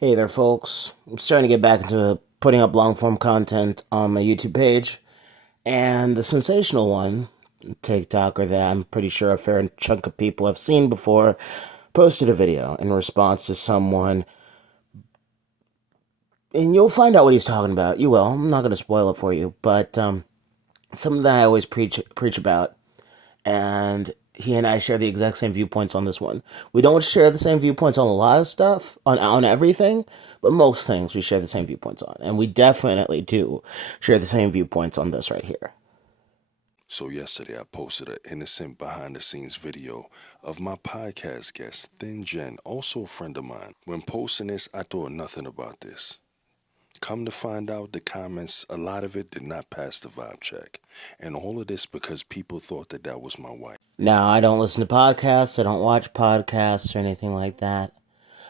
Hey there, folks. I'm starting to get back into putting up long form content on my YouTube page. And the sensational one, TikToker that I'm pretty sure a fair chunk of people have seen before, posted a video in response to someone. And you'll find out what he's talking about. You will. I'm not going to spoil it for you. But something that I always preach about. And he and I share the exact same viewpoints on this one. We don't share the same viewpoints on a lot of stuff, on everything, but most things we share the same viewpoints on. And we definitely do share the same viewpoints on this right here. So yesterday I posted an innocent behind the scenes video of my podcast guest, Thin Jen, also a friend of mine. When posting this, I thought nothing about this. Come to find out the comments, a lot of it did not pass the vibe check. And all of this because people thought that that was my wife. Now, I don't listen to podcasts, I don't watch podcasts or anything like that.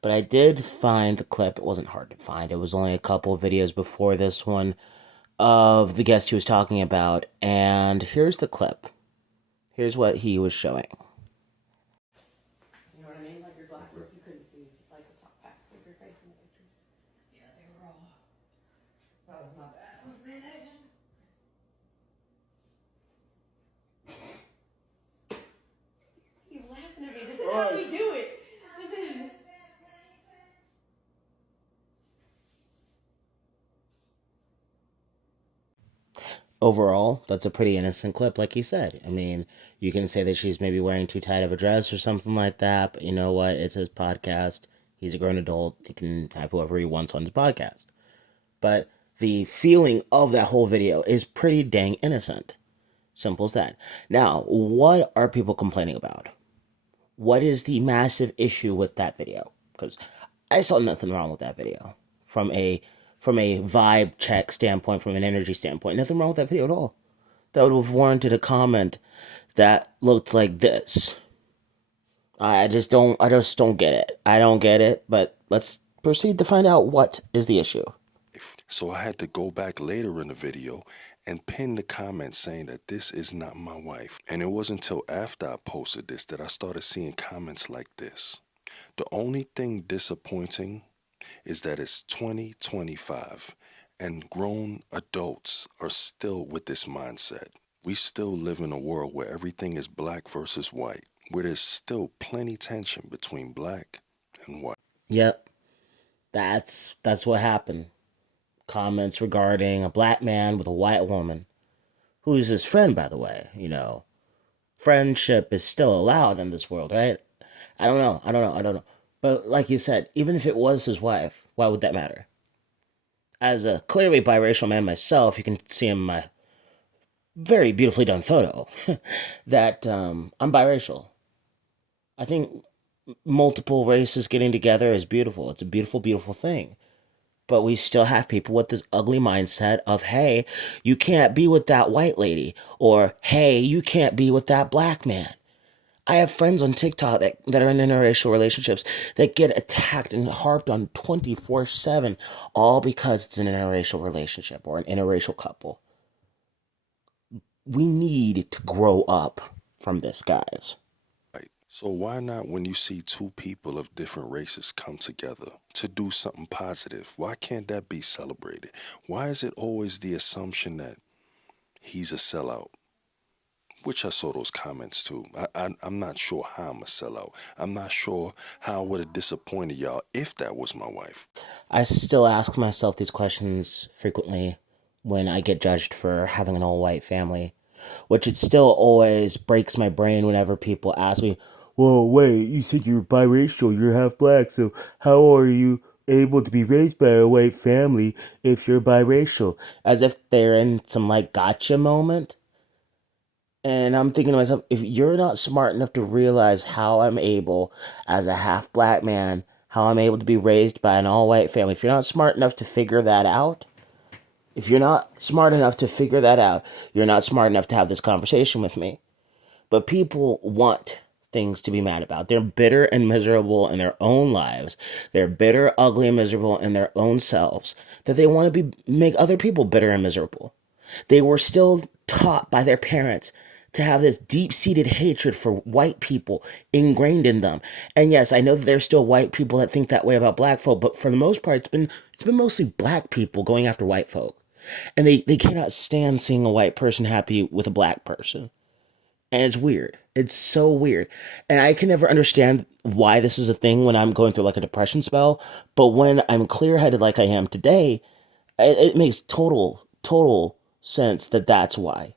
But I did find the clip. It wasn't hard to find. It was only a couple of videos before this one of the guest he was talking about. And here's the clip. Here's what he was showing. You know what I mean? Like your glasses, you couldn't see like the top half of your face in the picture. Yeah, they were all. That was not bad. That was managed. You laughing at me? This is how we do it. Overall, that's a pretty innocent clip, like he said. I mean, you can say that she's maybe wearing too tight of a dress or something like that, but you know what? It's his podcast. He's a grown adult. He can have whoever he wants on his podcast. But the feeling of that whole video is pretty dang innocent. Simple as that. Now, what are people complaining about? What is the massive issue with that video? Because I saw nothing wrong with that video from a vibe check standpoint, from an energy standpoint. Nothing wrong with that video at all. That would have warranted a comment that looked like this. I just don't get it. I don't get it, but let's proceed to find out what is the issue. So I had to go back later in the video and pin the comment saying that this is not my wife. And it wasn't until after I posted this that I started seeing comments like this. The only thing disappointing is that it's 2025 and grown adults are still with this mindset. We still live in a world where everything is black versus white, where there's still plenty tension between black and white. Yep, that's what happened. Comments regarding a black man with a white woman, who's his friend, by the way. Friendship is still allowed in this world, right? I don't know. But like you said, even if it was his wife, why would that matter? As a clearly biracial man myself, you can see in my very beautifully done photo that I'm biracial. I think multiple races getting together is beautiful. It's a beautiful, beautiful thing. But we still have people with this ugly mindset of, hey, you can't be with that white lady, or hey, you can't be with that black man. I have friends on TikTok that are in interracial relationships that get attacked and harped on 24/7, all because it's an interracial relationship or an interracial couple. We need to grow up from this, guys. Right. So why not when you see two people of different races come together to do something positive? Why can't that be celebrated? Why is it always the assumption that he's a sellout? Which I saw those comments too. I'm not sure how I'm a sellout. I'm not sure how I would have disappointed y'all if that was my wife. I still ask myself these questions frequently when I get judged for having an all white family, which it still always breaks my brain whenever people ask me, well, wait, you said you're biracial, you're half black, so how are you able to be raised by a white family if you're biracial? As if they're in some like gotcha moment. And I'm thinking to myself, if you're not smart enough to realize how I'm able, as a half black man, how I'm able to be raised by an all white family, if you're not smart enough to figure that out, if you're not smart enough to figure that out, you're not smart enough to have this conversation with me. But people want things to be mad about. They're bitter and miserable in their own lives. They're bitter, ugly, and miserable in their own selves. That they want to make other people bitter and miserable. They were still taught by their parents to have this deep-seated hatred for white people ingrained in them. And yes, I know that there's still white people that think that way about black folk, but for the most part it's been mostly black people going after white folk. And they cannot stand seeing a white person happy with a black person. And it's weird. It's so weird. And I can never understand why this is a thing when I'm going through like a depression spell, but when I'm clear-headed like I am today, it makes total sense that that's why,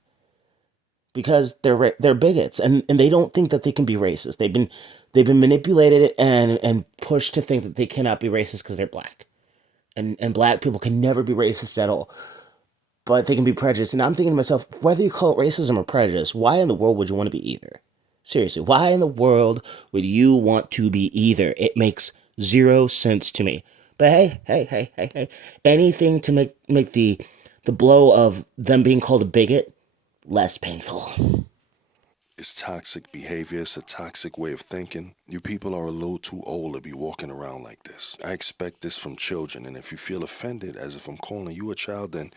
because they're bigots, and they don't think that they can be racist. They've been manipulated and pushed to think that they cannot be racist because they're black, and black people can never be racist at all, but they can be prejudiced. And I'm thinking to myself, whether you call it racism or prejudice, why in the world would you want to be either? Seriously, why in the world would you want to be either? It makes zero sense to me. But hey, anything to make the blow of them being called a bigot less painful. It's toxic behavior. It's a toxic way of thinking. You people are a little too old to be walking around like this. I expect this from children, and if you feel offended as if I'm calling you a child, then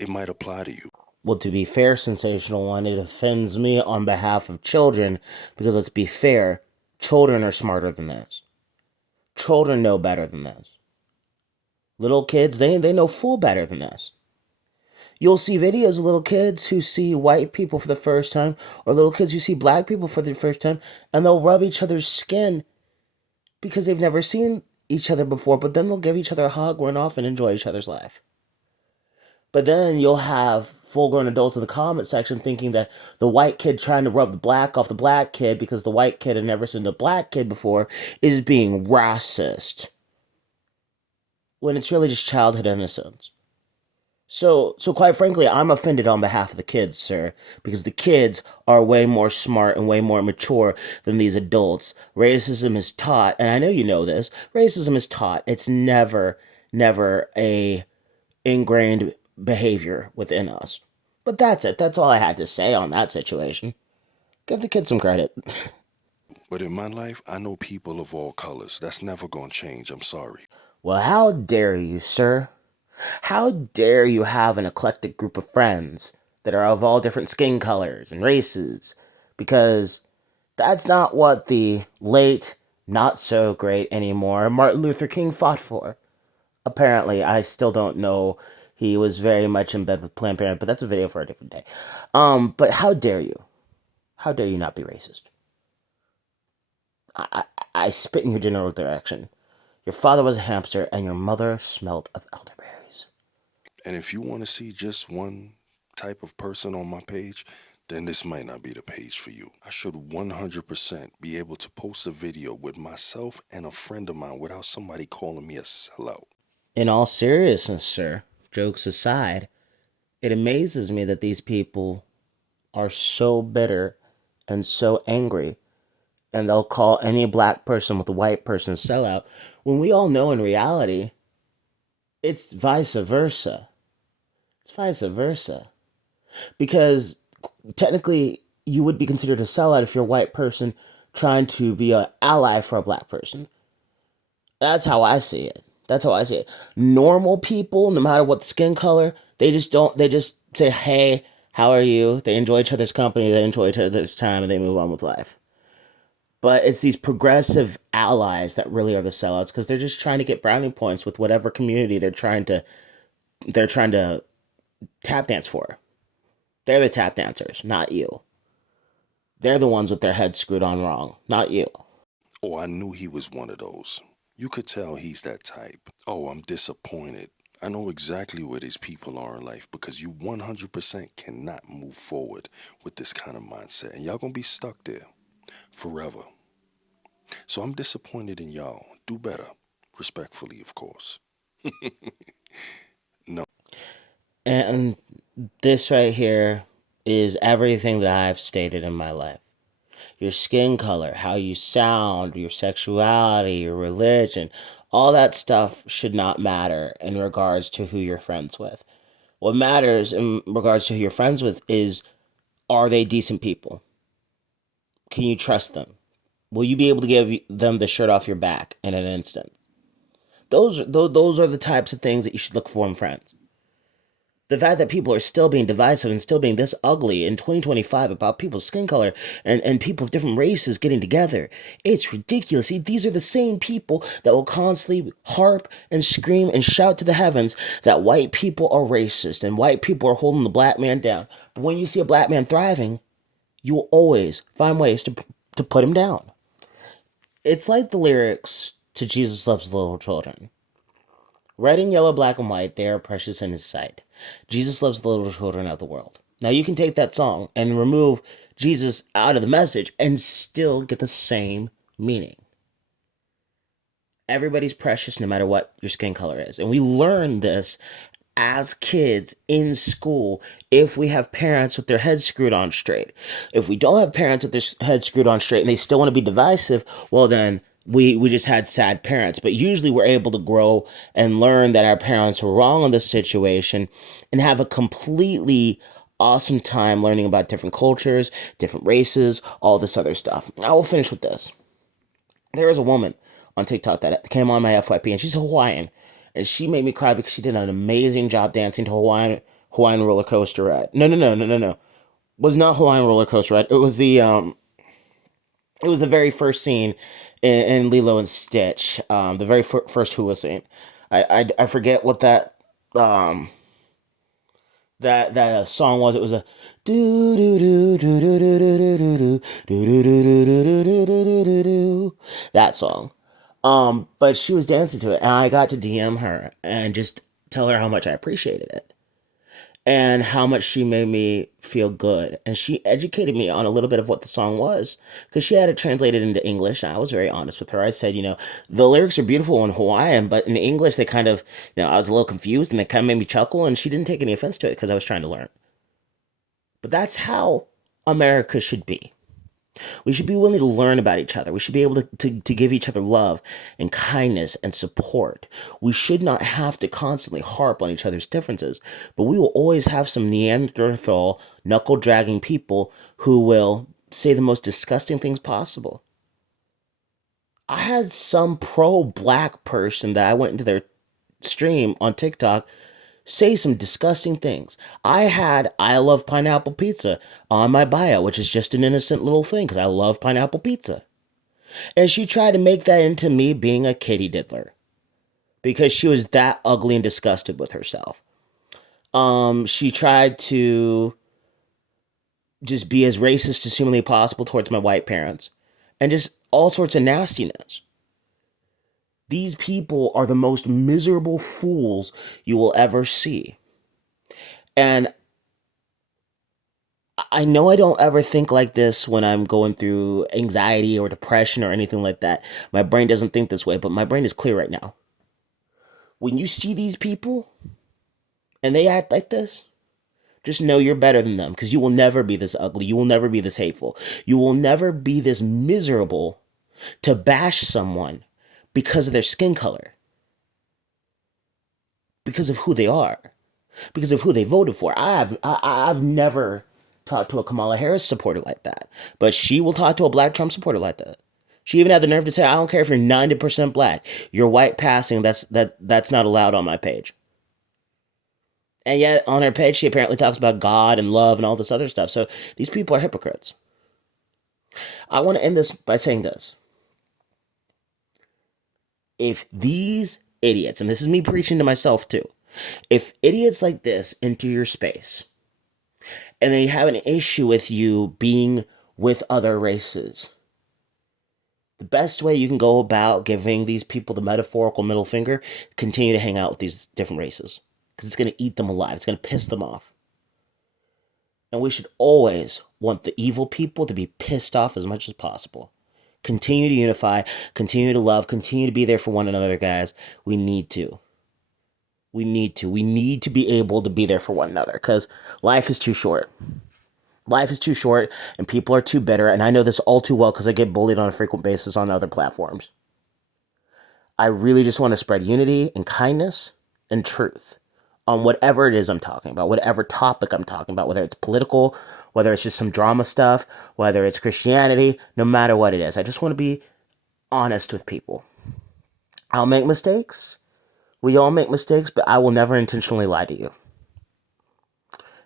it might apply to you. Well, to be fair, sensational one, it offends me on behalf of children because let's be fair, children are smarter than this. Children know better than this. Little kids, they know full better than this. You'll see videos of little kids who see white people for the first time, or little kids who see black people for the first time, and they'll rub each other's skin because they've never seen each other before, but then they'll give each other a hug, run off, and enjoy each other's life. But then you'll have full grown adults in the comment section thinking that the white kid trying to rub the black off the black kid because the white kid had never seen the black kid before is being racist. When it's really just childhood innocence. So quite frankly, I'm offended on behalf of the kids, sir, because the kids are way more smart and way more mature than these adults. Racism is taught, and I know you know this. Racism is taught. It's never a ingrained behavior within us. But that's it. That's all I had to say on that situation. Give the kids some credit. But in my life, I know people of all colors. That's never gonna change. I'm sorry. Well, how dare you, sir? How dare you have an eclectic group of friends that are of all different skin colors and races? Because that's not what the late, not so great anymore Martin Luther King fought for. Apparently, I still don't know. He was very much in bed with Planned Parenthood, but that's a video for a different day. But how dare you? How dare you not be racist? I, I, I spit in your general direction. Your father was a hamster, and your mother smelled of elderberries. And if you want to see just one type of person on my page, then this might not be the page for you. I should 100% be able to post a video with myself and a friend of mine without somebody calling me a sellout. In all seriousness, sir, jokes aside, it amazes me that these people are so bitter and so angry, and they'll call any black person with a white person a sellout, when we all know in reality, it's vice versa. It's vice versa. Because technically, you would be considered a sellout if you're a white person trying to be an ally for a black person. That's how I see it. That's how I see it. Normal people, no matter what the skin color, they just don't. They just say, "Hey, how are you?" They enjoy each other's company. They enjoy each other's time, and they move on with life. But it's these progressive allies that really are the sellouts because they're just trying to get brownie points with whatever community they're trying to tap dance for. They're the tap dancers, not you. They're the ones with their heads screwed on wrong, not you. Oh, I knew he was one of those. You could tell he's that type. Oh, I'm disappointed. I know exactly where these people are in life because you 100% cannot move forward with this kind of mindset. And y'all gonna be stuck there forever. So I'm disappointed in y'all. Do better. Respectfully, of course. No. And this right here is everything that I've stated in my life. Your skin color, how you sound, your sexuality, your religion, all that stuff should not matter in regards to who you're friends with. What matters in regards to who you're friends with is, are they decent people? Can you trust them? Will you be able to give them the shirt off your back in an instant? Those are the types of things that you should look for in friends. The fact that people are still being divisive and still being this ugly in 2025 about people's skin color and people of different races getting together, it's ridiculous. See, these are the same people that will constantly harp and scream and shout to the heavens that white people are racist and white people are holding the black man down. But when you see a black man thriving, you will always find ways to put him down. It's like the lyrics to Jesus Loves Little Children. Red and yellow, black and white, they are precious in his sight. Jesus loves the little children of the world. Now you can take that song and remove Jesus out of the message and still get the same meaning. Everybody's precious no matter what your skin color is. And we learn this as kids in school if we have parents with their heads screwed on straight. If we don't have parents with their heads screwed on straight and they still want to be divisive, well, then we just had sad parents. But usually we're able to grow and learn that our parents were wrong on this situation and have a completely awesome time learning about different cultures, different races, all this other stuff. I will finish with this. There is a woman on TikTok that came on my FYP, and she's Hawaiian, and she made me cry because she did an amazing job dancing to Hawaiian roller coaster ride. No. Was not Hawaiian roller coaster ride. It was the very first scene in Lilo and Stitch. The very first hula scene. I forget what um that song was. It was a do do do do do do do do do do do do do do do do, that song. But she was dancing to it, and I got to DM her and just tell her how much I appreciated it and how much she made me feel good. And she educated me on a little bit of what the song was because she had it translated into English. And I was very honest with her. I said, the lyrics are beautiful in Hawaiian, but in English, they kind of, I was a little confused and it kind of made me chuckle. And she didn't take any offense to it because I was trying to learn. But that's how America should be. We should be willing to learn about each other. We should be able to give each other love and kindness and support. We should not have to constantly harp on each other's differences, but we will always have some Neanderthal, knuckle dragging people who will say the most disgusting things possible. I had some pro black person that I went into their stream on TikTok say some disgusting things. I had I love pineapple pizza on my bio, which is just an innocent little thing because I love pineapple pizza. And she tried to make that into me being a kitty diddler because she was that ugly and disgusted with herself. She tried to just be as racist as humanly possible towards my white parents and just all sorts of nastiness. These people are the most miserable fools you will ever see. And I know I don't ever think like this when I'm going through anxiety or depression or anything like that. My brain doesn't think this way, but my brain is clear right now. When you see these people and they act like this, just know you're better than them because you will never be this ugly. You will never be this hateful. You will never be this miserable to bash someone because of their skin color, because of who they are, because of who they voted for. I've never talked to a Kamala Harris supporter like that, but she will talk to a Black Trump supporter like that. She even had the nerve to say, "I don't care if you're 90% black, you're white passing. That's not allowed on my page." And yet on her page, she apparently talks about God and love and all this other stuff. So these people are hypocrites. I want to end this by saying this: if these idiots, and this is me preaching to myself too, if idiots like this enter your space and they have an issue with you being with other races, the best way you can go about giving these people the metaphorical middle finger, continue to hang out with these different races. Because it's going to eat them alive. It's going to piss them off. And we should always want the evil people to be pissed off as much as possible. Continue to unify, continue to love, continue to be there for one another, guys. We need to. We need to. We need to be able to be there for one another because life is too short. Life is too short and people are too bitter. And I know this all too well because I get bullied on a frequent basis on other platforms. I really just want to spread unity and kindness and truth on whatever it is I'm talking about, whatever topic I'm talking about, whether it's political, whether it's just some drama stuff, whether it's Christianity, no matter what it is. I just want to be honest with people. I'll make mistakes. We all make mistakes, but I will never intentionally lie to you.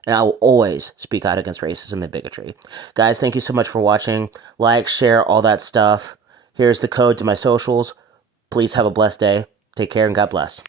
And I will always speak out against racism and bigotry. Guys, thank you so much for watching. Like, share, all that stuff. Here's the code to my socials. Please have a blessed day. Take care and God bless.